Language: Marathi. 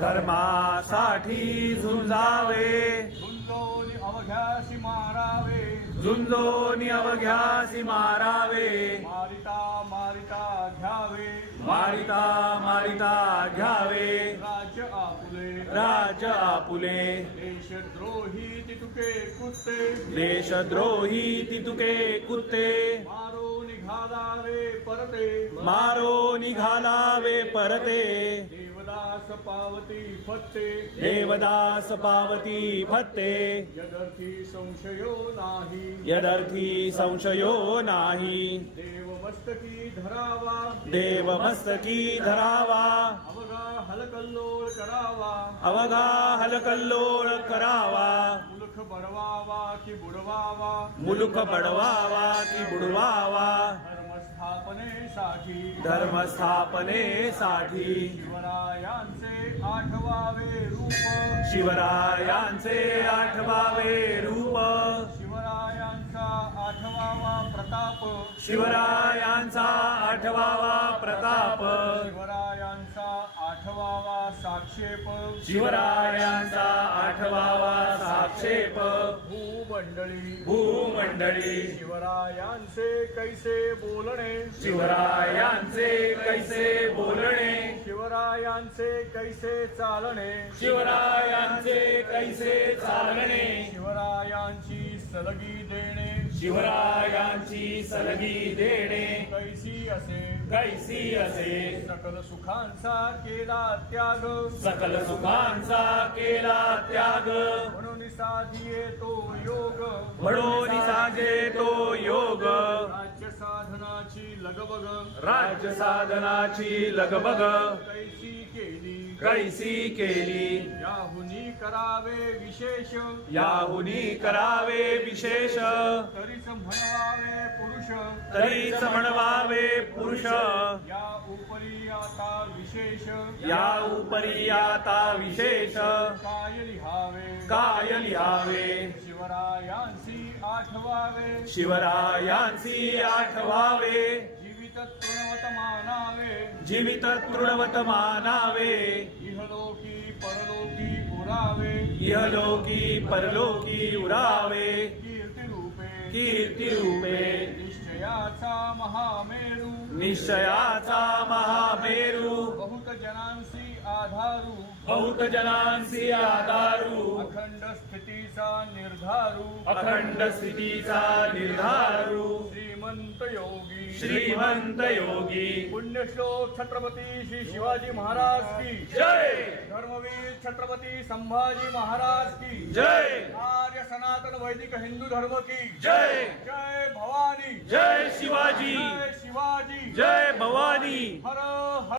धर्मासाठी झुंजावे. झुंजोनी अवघ्याशी मारावे. झुंजोनी अवघ्यासी मारावे. मारिता मारिता घ्यावे. मारिता मारिता घ्यावे. राज्य आपुले. राज्य आपुले. देशद्रोही तितुके कुत्ते. देशद्रोही तितुके कुत्ते. मारो निघालावे परते. मारो निघालावे परते. पावती फत्ते। देवदास पावती फत्ते। यदर्थी संशयो नाही। यदर्थी संशयो नाही। देव मस्तकी धरावा। देव मस्तकी धरावा। अवघा हलकल्लोळ करावा। अवघा हलकल्लोळ करावा। मुलख बडवावा की बुडवावा। मुलुख बडवावा की बुडवावा। धर्मस्थापनेसाठी. धर्मस्थापनेसाठी. शिवरायांचे आठवावे रूप. शिवरायांचे आठवावे रूप. शिवरायांचा आठवावा प्रताप. शिवरायांचा आठवावा प्रताप. शिवरायांचा आठवावा साक्षेप. शिवरायांचा आठवावा साक्षेप. भूमंडळी भूमंडळी. शिवरायांचे कैसे बोलणे? शिवरायांचे कैसे बोलणे? शिवरायांचे कैसे चालणे? शिवरायांचे कैसे चालणे? शिवरायांची सलगी देणे. शिवरायांची सलगी देणे. कैसी असे कैसी असे. सकल सुखांचा केला त्याग. सकल सुखांचा केला त्याग. म्हणून साधिये तो योग. म्हणून साजे तो योग. लगबग राज्य साधनाची लगबग कैसी केली? कैसी केली? याहुनी करावे विशेष. याहुनी करावे विशेष. तरीच म्हणवावे पुरुष. तरीच म्हणवावे पुरुष. या उपरी आता विशेष. या उपरी आता विशेष. काय लिहावे? काय लिहावे? शिवरायांशी आठवावे. शिवरायांची आठवावे. जीवित तृणवत मानावे. जीवित तृणवत मानावे. इहलोकी परलोकी उरावे. इहलोकी परलोकी उरावे. कीर्ती रूपे निश्चयाचा महामेरू। निश्चयाचा महामेरू। बहुत जनांशी आधारू। बहुत जनांसी आधारू। अखंड स्थितीचा निर्धारू। अखंड स्थितीचा निर्धारू। श्रीमंत योगी। श्रीमंत योगी। पुण्यश्लोक छत्रपती श्री शिवाजी महाराज की। जय। छत्रपती संभाजी महाराज की जय। आर्य सनातन वैदिक हिंदू धर्म की जय। जय भवानी। जय शिवाजी। जय शिवाजी। जय भवानी। हर हर